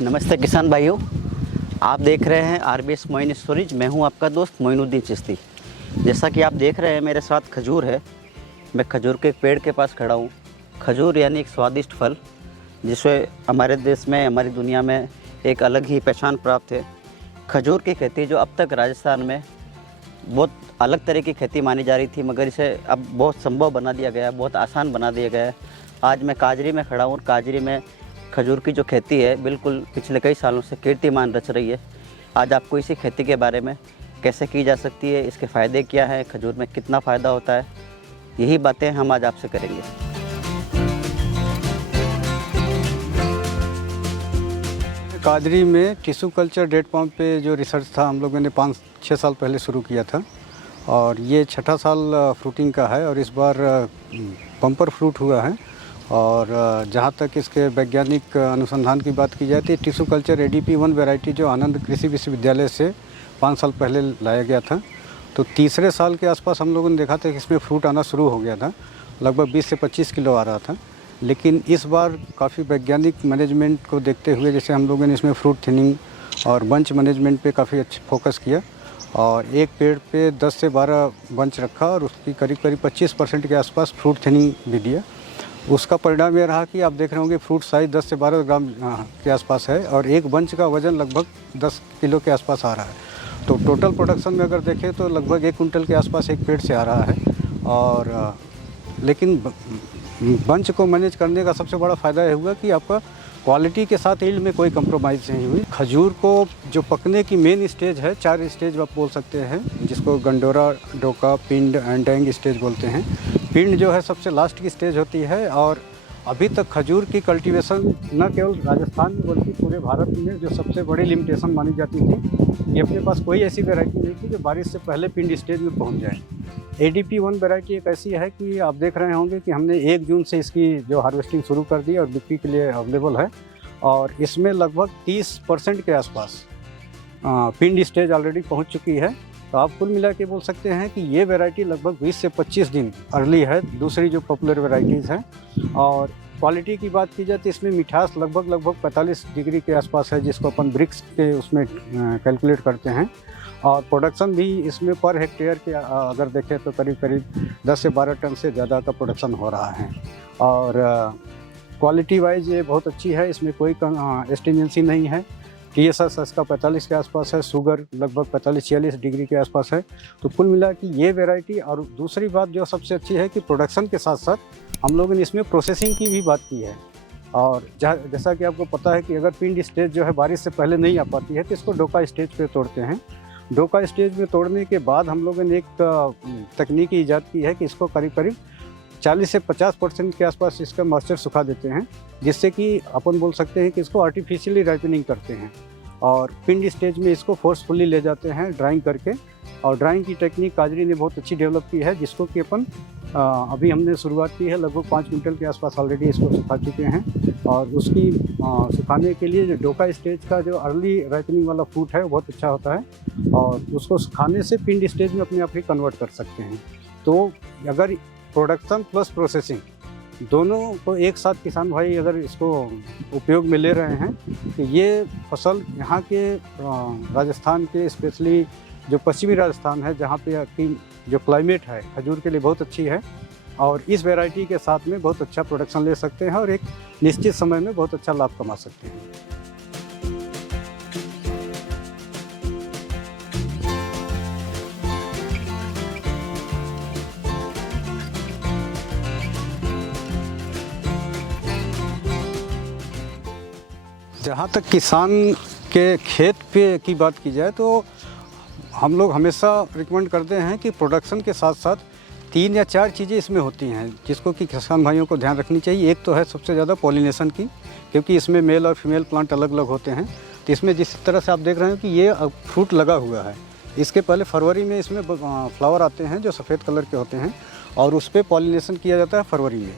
नमस्ते किसान भाइयों, आप देख रहे हैं आरबीएस मोइन स्टोरेज। मैं हूं आपका दोस्त मोइनुद्दीन चिश्ती। जैसा कि आप देख रहे हैं मेरे साथ खजूर है। मैं खजूर के पेड़ के पास खड़ा हूं। खजूर यानी एक स्वादिष्ट फल जिसे हमारे देश में, हमारी दुनिया में एक अलग ही पहचान प्राप्त है। खजूर की खेती जो अब तक राजस्थान में बहुत अलग तरह की खेती मानी जा रही थी, मगर इसे अब बहुत संभव बना दिया गया है, बहुत आसान बना दिया गया है। आज मैं काजरी में खड़ा हूँ और काजरी में खजूर की जो खेती है बिल्कुल पिछले कई सालों से कीर्तिमान रच रही है। आज आपको इसी खेती के बारे में कैसे की जा सकती है, इसके फ़ायदे क्या हैं, खजूर में कितना फ़ायदा होता है, यही बातें हम आज आपसे करेंगे। काजरी में टिश्यू कल्चर डेट पाम पे जो रिसर्च था हम लोगों ने 5-6 साल पहले शुरू किया था और ये 6ठा साल फ्रूटिंग का है और इस बार बम्पर फ्रूट हुआ है। और जहाँ तक इसके वैज्ञानिक अनुसंधान की बात की जाए तो टिश्यू कल्चर ADP1 वैरायटी जो आनंद कृषि विश्वविद्यालय से 5 साल पहले लाया गया था, तो तीसरे साल के आसपास हम लोगों ने देखा था कि इसमें फ्रूट आना शुरू हो गया था। लगभग 20 से 25 किलो आ रहा था। लेकिन इस बार काफ़ी वैज्ञानिक मैनेजमेंट को देखते हुए जैसे हम लोगों ने इसमें फ्रूट थिनिंग और बंच मैनेजमेंट पे काफ़ी अच्छा फोकस किया और एक पेड़ पे 10 से 12 बंच रखा और उसकी करीब 25% के आसपास फ्रूट थिनिंग भी दिया। उसका परिणाम ये रहा कि आप देख रहे होंगे फ्रूट साइज 10 से 12 ग्राम के आसपास है और एक बंच का वज़न लगभग 10 किलो के आसपास आ रहा है। तो टोटल प्रोडक्शन में अगर देखें तो लगभग 1 कुंटल के आसपास एक पेड़ से आ रहा है। और लेकिन बंच को मैनेज करने का सबसे बड़ा फ़ायदा यह हुआ कि आपका क्वालिटी के साथ यील्ड में कोई कंप्रोमाइज़ नहीं हुई। खजूर को जो पकने की मेन स्टेज है, 4 स्टेज आप बोल सकते हैं, जिसको गंडोरा, डोका, पिंड एंड डैंग स्टेज बोलते हैं। पिंड जो है सबसे लास्ट की स्टेज होती है और अभी तक खजूर की कल्टीवेशन न केवल राजस्थान में बल्कि पूरे भारत में जो सबसे बड़ी लिमिटेशन मानी जाती थी कि अपने पास कोई ऐसी वैरायटी नहीं थी जो बारिश से पहले पिंड स्टेज में पहुंच जाए। ADP1 वैरायटी एक ऐसी है कि आप देख रहे होंगे कि हमने 1 जून से इसकी जो हार्वेस्टिंग शुरू कर दी और बिक्री के लिए अवेलेबल है और इसमें लगभग 30% के आसपास पिंड स्टेज ऑलरेडी पहुंच चुकी है। तो आप कुल मिला के बोल सकते हैं कि ये वैरायटी लगभग 20 से 25 दिन अर्ली है दूसरी जो पॉपुलर वैरायटीज़ हैं। और क्वालिटी की बात की जाए तो इसमें मिठास लगभग 45 डिग्री के आसपास है, जिसको अपन ब्रिक्स के उसमें कैलकुलेट करते हैं। और प्रोडक्शन भी इसमें पर हेक्टेयर के अगर देखें तो करीब 10 से 12 टन से ज़्यादा का प्रोडक्शन हो रहा है। और क्वालिटी वाइज ये बहुत अच्छी है, इसमें कोई एस्टिंजेंसी नहीं है। TSS इसका 45 के आसपास है, शुगर लगभग 45-46 डिग्री के आसपास है। तो कुल मिला कि ये वैरायटी, और दूसरी बात जो सबसे अच्छी है कि प्रोडक्शन के साथ साथ हम लोगों ने इसमें प्रोसेसिंग की भी बात की है। और जैसा कि आपको पता है कि अगर पिंड स्टेज जो है बारिश से पहले नहीं आ पाती है तो इसको डोका स्टेज पे तोड़ते हैं। डोका स्टेज में तोड़ने के बाद हम लोगों ने एक तकनीक ईजाद की है कि इसको करीब 40 से 50% के आसपास इसका मॉइस्चर सुखा देते हैं, जिससे कि अपन बोल सकते हैं कि इसको आर्टिफिशियली राइपनिंग करते हैं और पिंड स्टेज में इसको फोर्सफुली ले जाते हैं ड्राइंग करके। और ड्राइंग की टेक्निक काजरी ने बहुत अच्छी डेवलप की है, जिसको कि अपन अभी हमने शुरुआत की है, लगभग 5 कुंटल के आसपास ऑलरेडी इसको सुखा चुके हैं। और उसकी सुखाने के लिए जो डोका स्टेज का जो अर्ली राइपनिंग वाला फ्रूट है वो बहुत अच्छा होता है और उसको सुखाने से पिंड स्टेज में अपने आप ही कन्वर्ट कर सकते हैं। तो अगर प्रोडक्शन प्लस प्रोसेसिंग दोनों को एक साथ किसान भाई अगर इसको उपयोग में ले रहे हैं तो ये फसल यहाँ के राजस्थान के स्पेशली जो पश्चिमी राजस्थान है, जहाँ पे की जो क्लाइमेट है खजूर के लिए बहुत अच्छी है और इस वैरायटी के साथ में बहुत अच्छा प्रोडक्शन ले सकते हैं और एक निश्चित समय में बहुत अच्छा लाभ कमा सकते हैं। जहाँ तक किसान के खेत पे की बात की जाए तो हम लोग हमेशा रिकमेंड करते हैं कि प्रोडक्शन के साथ साथ 3 या 4 चीज़ें इसमें होती हैं जिसको कि किसान भाइयों को ध्यान रखनी चाहिए। एक तो है सबसे ज़्यादा पॉलिनेशन की, क्योंकि इसमें मेल और फीमेल प्लांट अलग अलग होते हैं। तो इसमें जिस तरह से आप देख रहे हैं कि ये फ्रूट लगा हुआ है, इसके पहले फरवरी में इसमें फ्लावर आते हैं जो सफ़ेद कलर के होते हैं और उस पर पॉलिनेशन किया जाता है फरवरी में।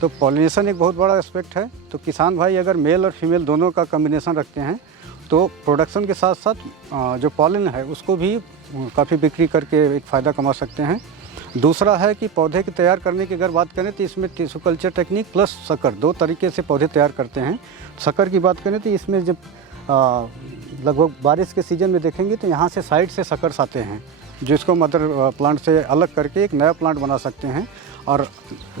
तो पॉलिनेशन एक बहुत बड़ा एस्पेक्ट है। तो किसान भाई अगर मेल और फीमेल दोनों का कम्बिनेशन रखते हैं तो प्रोडक्शन के साथ साथ जो पॉलन है उसको भी काफ़ी बिक्री करके एक फ़ायदा कमा सकते हैं। दूसरा है कि पौधे के तैयार करने की अगर बात करें तो इसमें टिश्यू कल्चर टेक्निक प्लस शक्कर, दो तरीके से पौधे तैयार करते हैं। शक्कर की बात करें तो इसमें जब लगभग बारिश के सीज़न में देखेंगे तो यहाँ से साइड से शक्कर आते हैं, जिसको मदर प्लांट से अलग करके एक नया प्लांट बना सकते हैं। और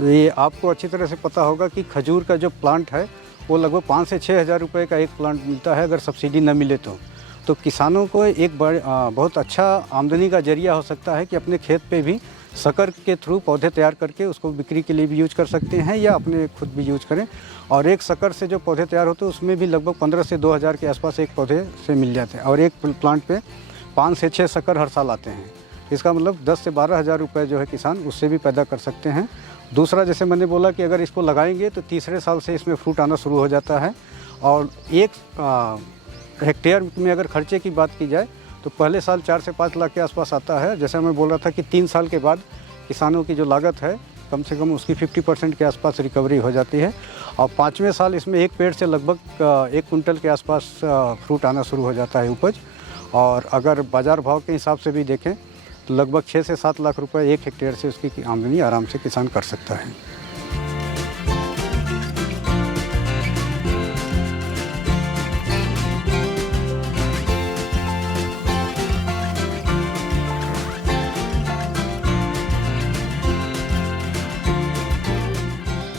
ये आपको अच्छी तरह से पता होगा कि खजूर का जो प्लांट है वो लगभग 5 से 6 हज़ार रुपये का एक प्लांट मिलता है अगर सब्सिडी न मिले तो किसानों को एक बहुत अच्छा आमदनी का जरिया हो सकता है कि अपने खेत पे भी शक्कर के थ्रू पौधे तैयार करके उसको बिक्री के लिए भी यूज कर सकते हैं या अपने खुद भी यूज करें। और एक शक्कर से जो पौधे तैयार होते हैं उसमें भी लगभग 15 से 2 हज़ार के आसपास एक पौधे से मिल जाते हैं और एक प्लांट पे 5 से 6 शक्कर हर साल आते हैं। इसका मतलब 10 से 12 हज़ार रुपये जो है किसान उससे भी पैदा कर सकते हैं। दूसरा, जैसे मैंने बोला कि अगर इसको लगाएंगे तो तीसरे साल से इसमें फ्रूट आना शुरू हो जाता है। और एक हेक्टेयर में अगर खर्चे की बात की जाए तो पहले साल 4 से 5 लाख के आसपास आता है। जैसे मैं बोल रहा था कि 3 साल के बाद किसानों की जो लागत है कम से कम उसकी 50% के आसपास रिकवरी हो जाती है। और 5वें साल इसमें एक पेड़ से लगभग 1 कुंटल के आसपास फ्रूट आना शुरू हो जाता है उपज। और अगर बाज़ार भाव के हिसाब से भी देखें तो लगभग 6 से 7 लाख रुपए एक हेक्टेयर से उसकी आमदनी आराम से किसान कर सकता है।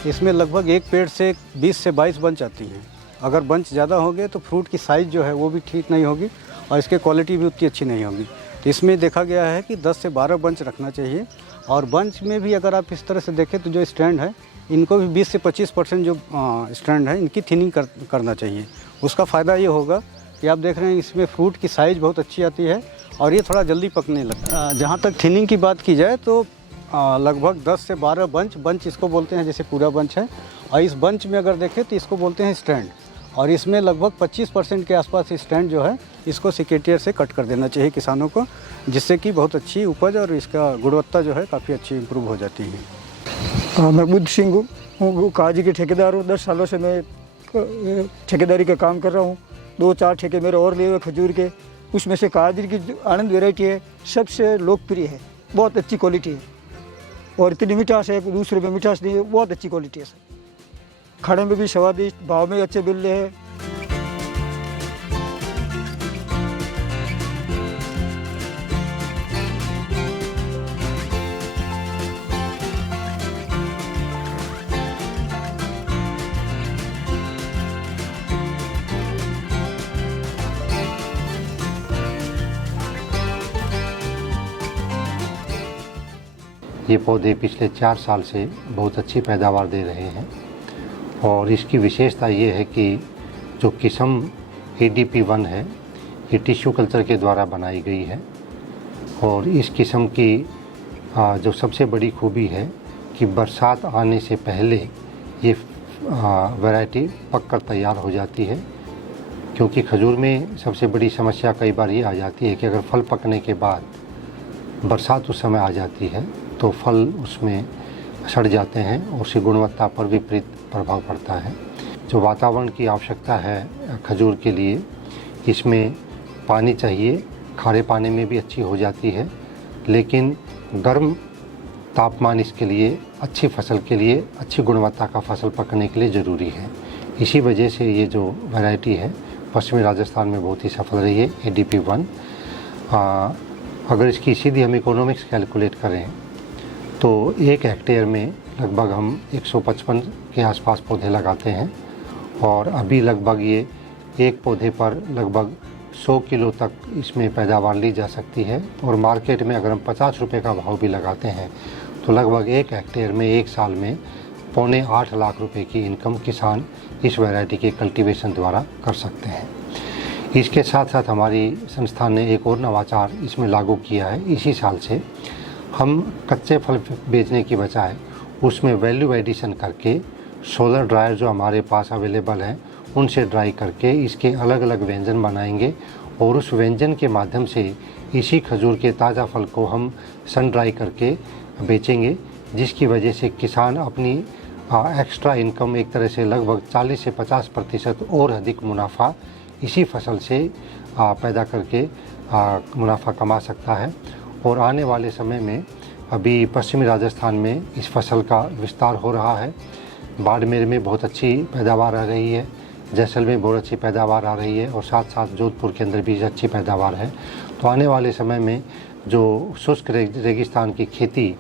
इसमें लगभग एक पेड़ से 20 से 22 बंच आती हैं। अगर बंच ज़्यादा हो गए तो फ्रूट की साइज़ जो है वो भी ठीक नहीं होगी और इसकी क्वालिटी भी उतनी अच्छी नहीं होगी। तो इसमें देखा गया है कि 10 से 12 बंच रखना चाहिए। और बंच में भी अगर आप इस तरह से देखें तो जो स्टैंड है इनको भी 20 से 25% जो स्टैंड है इनकी थिनिंग करना चाहिए। उसका फ़ायदा ये होगा कि आप देख रहे हैं इसमें फ्रूट की साइज़ बहुत अच्छी आती है और ये थोड़ा जल्दी पकने लगता है। जहाँ तक थिनिंग की बात की जाए तो लगभग 10 से 12 बंच इसको बोलते हैं, जैसे पूरा बंच है। और इस बंच में अगर देखें तो इसको बोलते हैं स्टैंड। और इसमें लगभग 25% के आसपास स्टैंड जो है इसको सिकेटियर से कट कर देना चाहिए किसानों को, जिससे कि बहुत अच्छी उपज और इसका गुणवत्ता जो है काफ़ी अच्छी इम्प्रूव हो जाती है। मैं बुद्ध सिंह हूँ, काजी के ठेकेदार हूँ। 10 सालों से मैं ठेकेदारी का काम कर रहा हूँ। 2-4 ठेके मेरे और लिए हुए खजूर के, उसमें से काजरी की जो आनंद वैरायटी है सबसे लोकप्रिय है, बहुत अच्छी क्वालिटी है और इतनी मिठास है, दूसरे में मिठास नहीं है, बहुत अच्छी क्वालिटी है सर। खाने में भी स्वादिष्ट, भाव में अच्छे मिल रहे हैं। ये पौधे पिछले 4 साल से बहुत अच्छी पैदावार दे रहे हैं और इसकी विशेषता ये है कि जो किस्म ADP1 है ये टिश्यू कल्चर के द्वारा बनाई गई है। और इस किस्म की जो सबसे बड़ी खूबी है कि बरसात आने से पहले ये वैरायटी पककर तैयार हो जाती है। क्योंकि खजूर में सबसे बड़ी समस्या कई बार ये आ जाती है कि अगर फल पकने के बाद बरसात उस समय आ जाती है तो फल उसमें सड़ जाते हैं और उसकी गुणवत्ता पर विपरीत प्रभाव पड़ता है। जो वातावरण की आवश्यकता है खजूर के लिए, इसमें पानी चाहिए, खारे पानी में भी अच्छी हो जाती है, लेकिन गर्म तापमान इसके लिए अच्छी फसल के लिए, अच्छी गुणवत्ता का फसल पकने के लिए ज़रूरी है। इसी वजह से ये जो वैरायटी है पश्चिमी राजस्थान में बहुत ही सफल रही है ADP1। अगर इसकी सीधी हम इकोनॉमिक्स कैलकुलेट करें तो 1 हेक्टेयर में लगभग हम 155 के आसपास पौधे लगाते हैं और अभी लगभग ये एक पौधे पर लगभग 100 किलो तक इसमें पैदावार ली जा सकती है। और मार्केट में अगर हम 50 रुपये का भाव भी लगाते हैं तो लगभग 1 हेक्टेयर में 1 साल में 7.25 लाख रुपए की इनकम किसान इस वैरायटी के कल्टीवेशन द्वारा कर सकते हैं। इसके साथ साथ हमारी संस्थान ने एक और नवाचार इसमें लागू किया है। इसी साल से हम कच्चे फल बेचने की बजाय उसमें वैल्यू एडिशन करके सोलर ड्रायर जो हमारे पास अवेलेबल हैं उनसे ड्राई करके इसके अलग अलग व्यंजन बनाएंगे और उस व्यंजन के माध्यम से इसी खजूर के ताज़ा फल को हम सन ड्राई करके बेचेंगे, जिसकी वजह से किसान अपनी एक्स्ट्रा इनकम एक तरह से लगभग 40 से 50% और अधिक मुनाफा इसी फसल से पैदा करके मुनाफा कमा सकता है। और आने वाले समय में अभी पश्चिमी राजस्थान में इस फसल का विस्तार हो रहा है। बाड़मेर में बहुत अच्छी पैदावार आ रही है, जैसलमेर में बहुत अच्छी पैदावार आ रही है और साथ साथ जोधपुर के अंदर भी अच्छी पैदावार है। तो आने वाले समय में जो शुष्क रेगिस्तान की खेती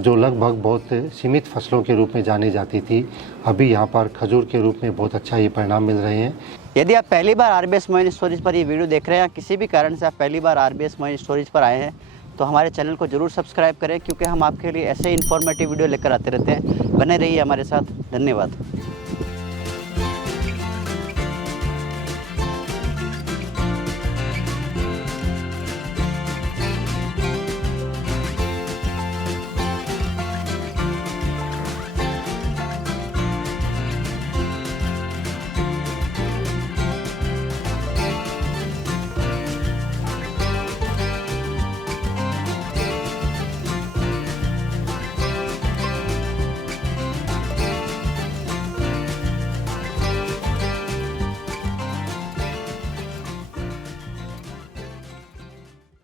जो लगभग बहुत सीमित फसलों के रूप में जानी जाती थी, अभी यहाँ पर खजूर के रूप में बहुत अच्छा ये परिणाम मिल रहे हैं। यदि आप पहली बार आरबीएस मोइन स्टोरेज पर ये वीडियो देख रहे हैं या किसी भी कारण से आप पहली बार आरबीएस मोइन स्टोरेज पर आए हैं तो हमारे चैनल को जरूर सब्सक्राइब करें, क्योंकि हम आपके लिए ऐसे इन्फॉर्मेटिव वीडियो लेकर आते रहते हैं। बने रहिए हमारे साथ। धन्यवाद।